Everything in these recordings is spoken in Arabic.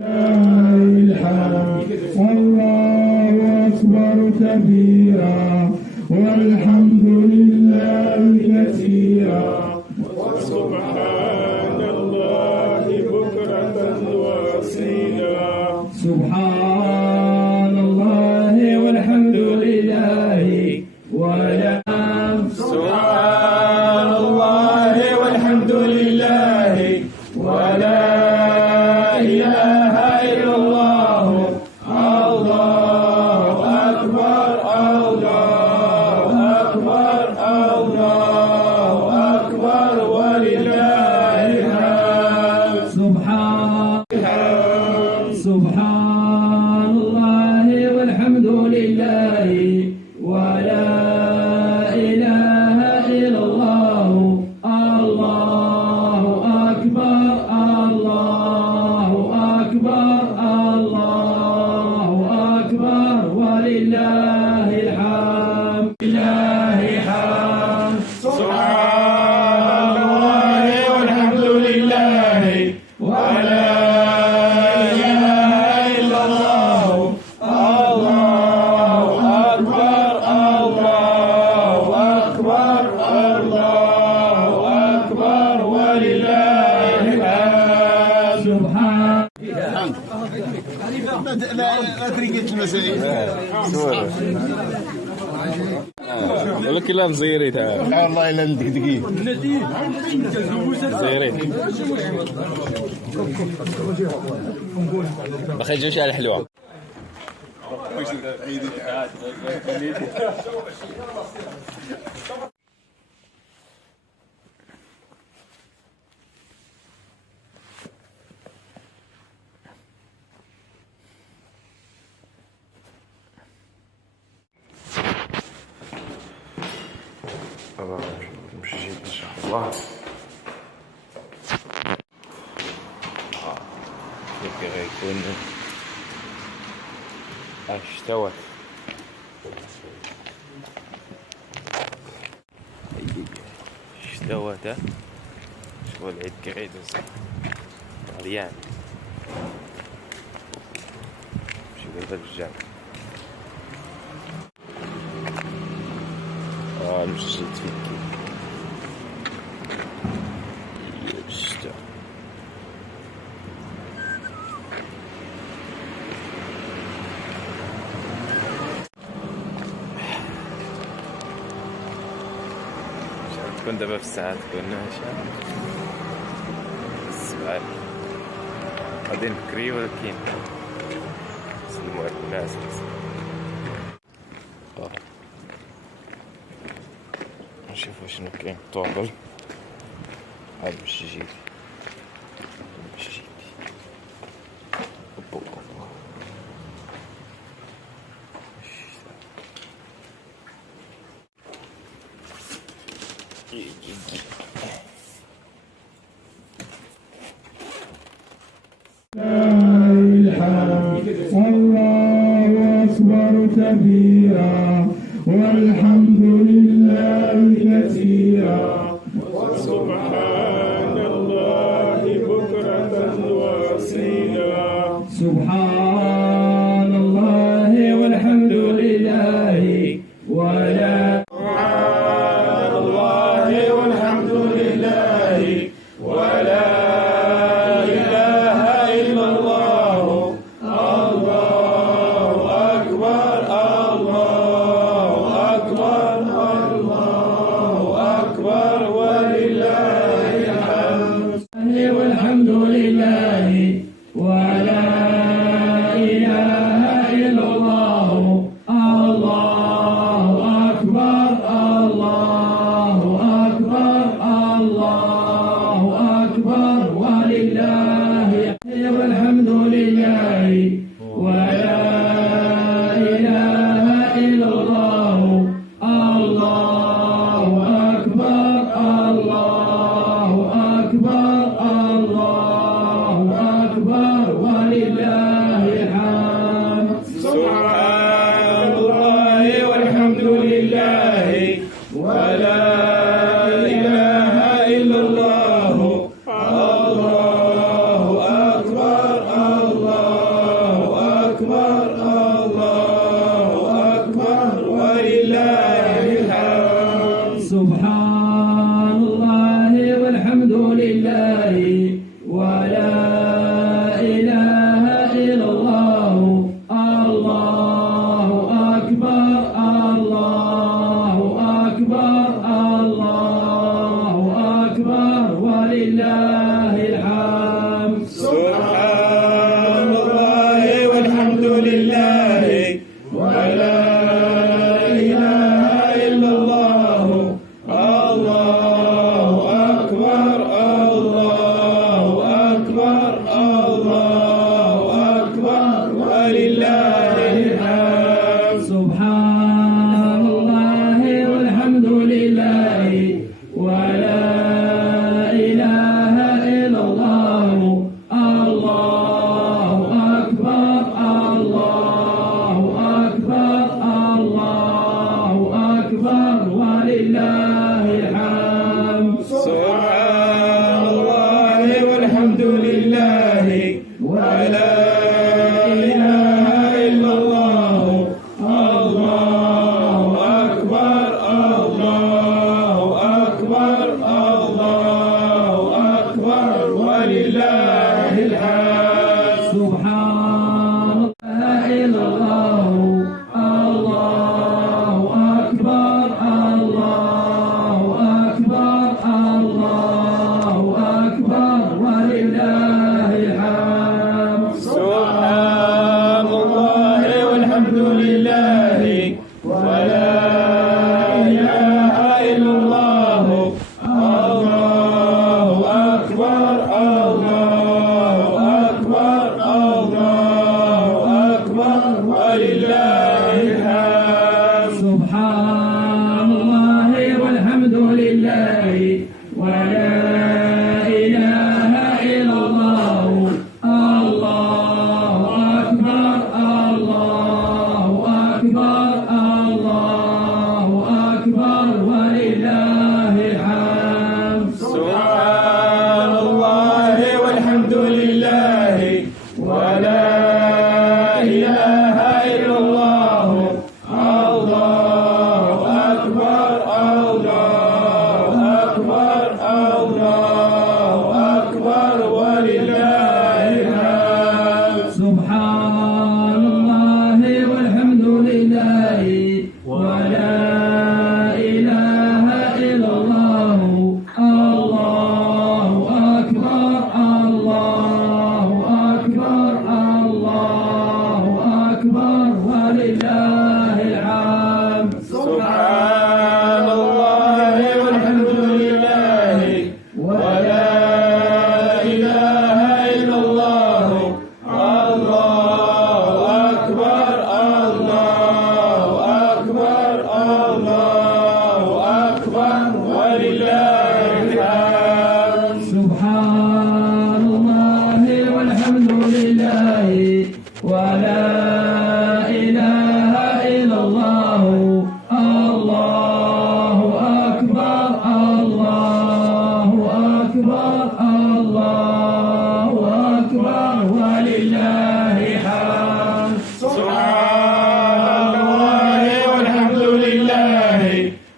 الله أكبر كبيرا والحمد لله كثيرا وسبحان الله بكرة وأصيلا. سبحان الله والحمد لله ولا سبحان الله والحمد لله ولا إله إلا الله. الله أكبر الله أكبر الله أكبر ولله الحمد. سبحان الله والحمد لله ولا إله إلا الله. الله أكبر الله أكبر الله أكبر ولله الحمد. لله الحمد. سبحان الله والحمد لله ولا إله إلا الله. الله أكبر الله أكبر الله أكبر ولله الحمد. سبحان لا طريقة المسائل ولا كلها مزيري تعال والله لا ندقدقين مزيري بخي جوش على الحلوة مش جيد ان شاء الله. يبقى غيكون اشتوت اشتوت شو العيد قريد مليان شو هذا الرجال مش جيد فيك يشتوت تكون دابا في الساعة تكون السبعة غادي نبكري ولكن نسلمو على الناس. نشوفو شنو كاين طوبل عاد باش يجي الله أكبر كبيرا والحمد لله كثيرا وسبحان الله بكرة وأصيلا. سبحان الله والحمد لله ولا سبحان الله والحمد لله ولا إله إلا الله. الله أكبر الله أكبر الله أكبر ولله الحمد. والحمد لله ولا ولا إله إلا الله الله أكبر الله أكبر الله أكبر ولله الحمد سبحان الله إلا الله الله أكبر الله أكبر الله أكبر ولله الحمد سبحان الله والحمد لله ولا إله إلا الله الله أكبر الله أكبر الله أكبر ولله الحمد سبحان الله والحمد لله ولا إله إلا الله الله أكبر الله أكبر الله أكبر ولله الحمد سبحان الله والحمد لله ولا إله إلا الله الله أكبر الله أكبر الله أكبر ولله الحمد سبحان الله والحمد لله ولا إله إلا الله الله أكبر الله أكبر الله أكبر ولله الحمد سبحان الله والحمد لله ولا إله إلا الله الله أكبر الله أكبر الله أكبر ولله الحمد سبحان الله والحمد لله ولا إله إلا الله الله أكبر الله أكبر الله أكبر ولله الحمد سبحان الله والحمد لله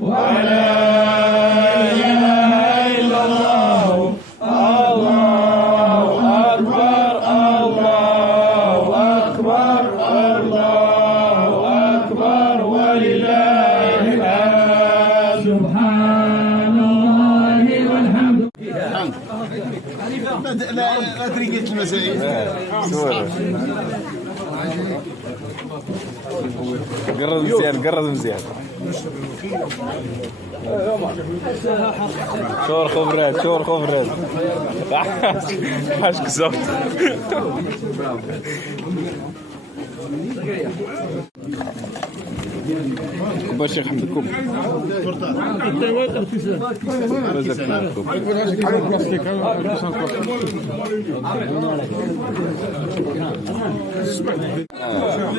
ولا إله إلا الله الله أكبر الله أكبر الله أكبر ولله الحمد سبحان الله والحمد لا تريد المسائل. قرب مزيان قرب مزيان. شور خبرات شور خبرات. عاش كسبت. كوب الشيخ حمد كوب.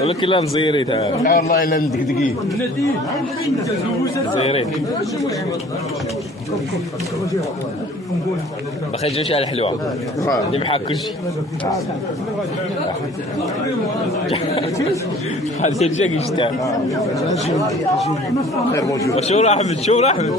ولكن لا نزيري تعال. والله لا ندقدقي. زيري. بخي جوش على الحلوة. اللي محاك كل شيء. هذا الشيء يشتغل. شو أحمد شو أحمد.